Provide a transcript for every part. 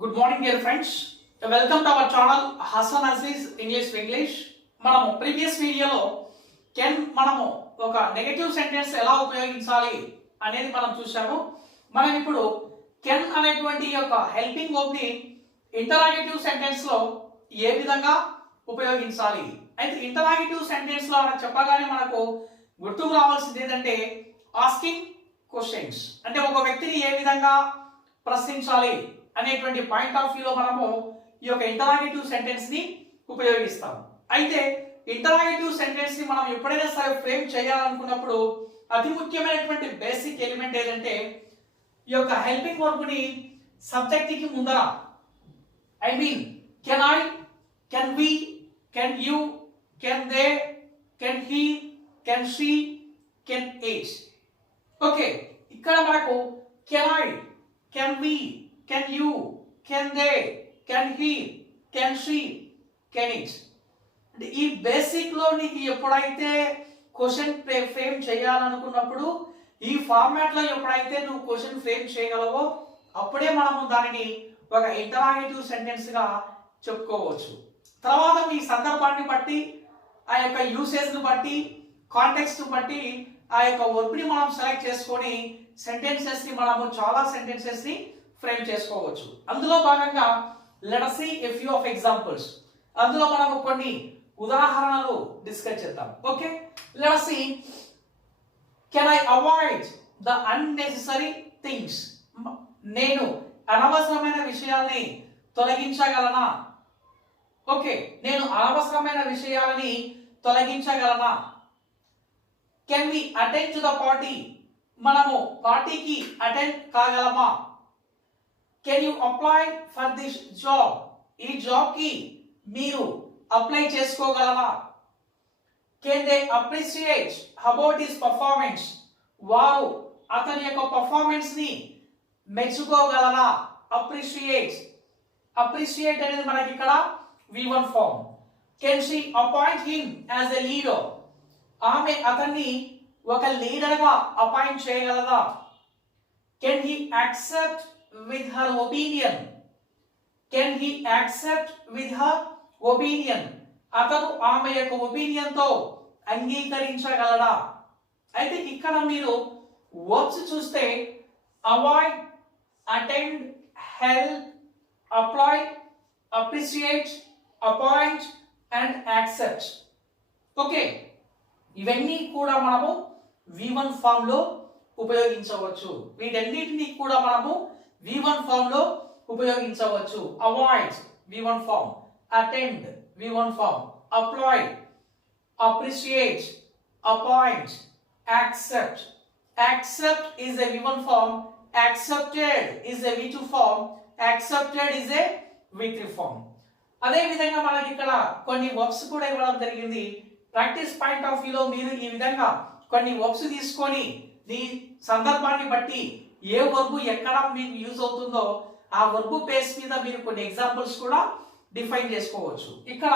Good morning dear friends, welcome to our channel Hasan Aziz English. మనము previous వీడియోలో మనము ఒక నెగటివ్ సెంటెన్స్ ఎలా ఉపయోగించాలి అనేది మనం చూసాము. మనం ఇప్పుడు కెన్ అనేటువంటి యొక్క హెల్పింగ్ వర్బ్ ని ఇంటరాగేటివ్ సెంటెన్స్ లో ఏ విధంగా ఉపయోగించాలి. అయితే ఇంటరాగేటివ్ సెంటెన్స్ లో చెప్పగానే మనకు గుర్తుకు రావాల్సింది ఏంటంటే ఆస్కింగ్ క్వశ్చన్స్, అంటే ఒక వ్యక్తిని ఏ విధంగా ప్రశ్నించాలి అనేటువంటి పాయింట్ ఆఫ్ వ్యూలో మనము ఈ యొక్క ఇంటరాగేటివ్ సెంటెన్స్ ని ఉపయోగిస్తాం. అయితే ఇంటరాగేటివ్ సెంటెన్స్ ని మనం ఎప్పుడైనా సరే ఫ్రేమ్ చేయాలనుకున్నప్పుడు అతి ముఖ్యమైనటువంటి బేసిక్ ఎలిమెంట్ ఏంటంటే ఈ యొక్క హెల్పింగ్ వర్బ్ ని సబ్జెక్ట్ కి ముందర I mean can I, can we, can you, can they, can he, can she, can it. Okay, ఇక్కడ మనకు can I, can we, can you, can they, can he, can she, can it. అంటే ఈ basic లో నీకు ఎప్పుడైతే question frame చేయాలనుకున్నప్పుడు ఈ format లో ఎప్పుడైతే నువ్వు క్వశ్చన్ ఫ్రేమ్ చేయగలవో అప్పుడే మనము దానిని ఒక ఇంటరాగేటివ్ సెంటెన్స్ గా చెప్పుకోవచ్చు. తర్వాత మీ సందర్భాన్ని బట్టి, ఆ యొక్క యూసేజ్ ను బట్టి, కాంటెక్స్ట్ బట్టి ఆ యొక్క వర్బ్ ని మనం సెలెక్ట్ చేసుకొని సెంటెన్సెస్ ని మనము చాలా సెంటెన్సెస్ ని ఫ్రేమ్ చేసుకోవచ్చు. అందులో భాగంగా let us see a few of examples. అందులో మనము కొన్ని ఉదాహరణలు డిస్కస్ చేద్దాం. Okay, let us see, can I avoid the unnecessary things? నేను అనవసరమైన విషయాల్ని తొలగించగలనా? ఓకే, నేను అనవసరమైన విషయాలని తొలగించగలనా? Can we attend to the party? మనము పార్టీకి అటెండ్ కాగలమా? Can you apply for this job? ఈ జాబ్ కి మీరు అప్లై చేసుకోగలరా? Can they appreciate about his performance? వారు అతని యొక్క పర్ఫార్మెన్స్ ని మెచ్చుకోగలరా? అప్రిషియేట్ అనేది మనకి ఇక్కడ V1 form. Can she appoint him as a leader? ఆమె అతన్ని ఒక లీడర్ గా అపాయింట్ చేయగలరా? Can he accept with her opinion? Can he accept with her opinion? అతను ఆమె యొక్క ఒపీనియన్ తో అంగీకరించగలడా? అయితే ఇక్కడ మీరు వర్బ్స్ చూస్తే avoid, attend, help, apply, appreciate, appoint and accept. Okay, ఇవన్నీ కూడా మనము V1 ఫామ్ లో ఉపయోగించవచ్చు. వీటన్నిటిని కూడా మనము V1 ఫామ్ లో ఉపయోగించవచ్చు. Avoid V1 form, attend V1 form, apply, appreciate, appoint, accept. Accept is a V1 form, accepted is a V2 form, accepted is a V3 form. అదే విధంగా మనకి ఇక్కడ కొన్ని వర్బ్స్ కూడా ఇవ్వడం జరిగింది. ప్రాక్టీస్ పాయింట్ ఆఫ్ వ్యూలో మీరు ఈ విధంగా కొన్ని వర్బ్స్ తీసుకొని నీ సందర్భాన్ని బట్టి ఏ వర్బ్ ఎక్కడ మీకు యూజ్ అవుతుందో ఆ వర్బ్ బేస్ మీద మీరు కొన్ని ఎగ్జాంపుల్స్ కూడా డిఫైన్ చేసుకోవచ్చు. ఇక్కడ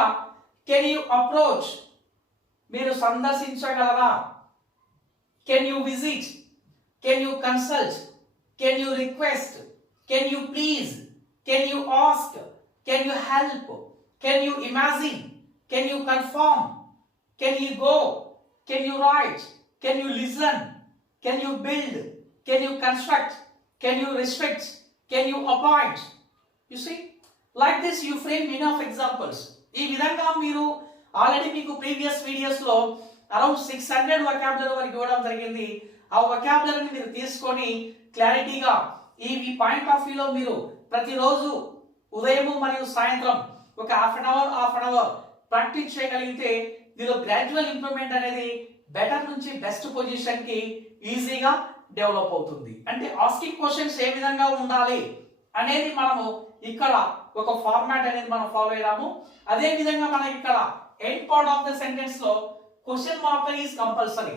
కెన్ యూ అప్రోచ్? మీరు సందర్శించగలరా? Can you visit? Can you consult? Can you request? Can you please? Can you ask? Can you help? Can you imagine? Can you confirm? Can you go? Can you write? Can you listen? Can you build? Can you construct? Can you restrict? Can you appoint? You see, like this you frame enough examples. ఈ విధంగా మీరు already మీకు previous videos లో around 600 vocabulary వరకు ఇవ్వడం జరిగింది. ఆ వొకాబులరీని మీరు తీసుకొని క్లారిటీగా ఈ పాయింట్ ఆఫ్ వ్యూలో మీరు ప్రతిరోజు ఉదయం మరియు సాయంత్రం ఒక హాఫ్ అన్ అవర్ ప్రాక్టీస్ చేయగలిగితే దీనిలో గ్రాడ్యువల్ ఇంప్రూవ్మెంట్ అనేది బెటర్ నుంచి బెస్ట్ పొజిషన్ కి ఈజీగా డెవలప్ అవుతుంది. అంటే ఆస్కింగ్ క్వశ్చన్స్ ఏ విధంగా ఉండాలి అనేది మనము ఇక్కడ ఒక ఫార్మాట్ అనేది మనం ఫాలో అయ్యాము. అదే విధంగా మనకి ఇక్కడ end part of the sentence లో క్వశ్చన్ మార్కర్ ఈజ్ కంపల్సరీ.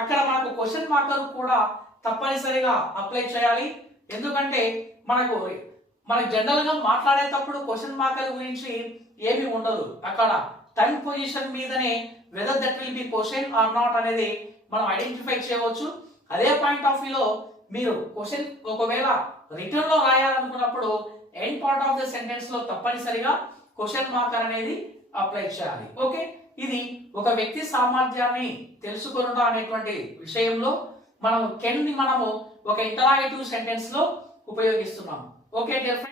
అక్కడ మనకు క్వశ్చన్ మార్కర్ కూడా తప్పనిసరిగా అప్లై చేయాలి. ఎందుకంటే మన జనరల్ గా మాట్లాడేటప్పుడు క్వశ్చన్ మార్కర్ గురించి ఏమీ ఉండదు. అక్కడ టైం పొజిషన్ మీదనే whether that will be question or not అనేది మనం ఐడెంటిఫై చేయవచ్చు. అదే పాయింట్ ఆఫ్ వ్యూలో మీరు క్వశ్చన్ ఒకవేళ రిటర్న్ లో రాయాలనుకున్నప్పుడు end part of the sentence లో తప్పనిసరిగా క్వశ్చన్ మార్కర్ అనేది అప్లై చేయాలి. ఓకే, ఇది ఒక వ్యక్తి సామర్థ్యాన్ని తెలుసుకొనుట అనేటువంటి విషయంలో మనం కెన్ ని మనము ఒక ఇంటరాగేటివ్ సెంటెన్స్ లో ఉపయోగిస్తున్నాము. Okay dear friends.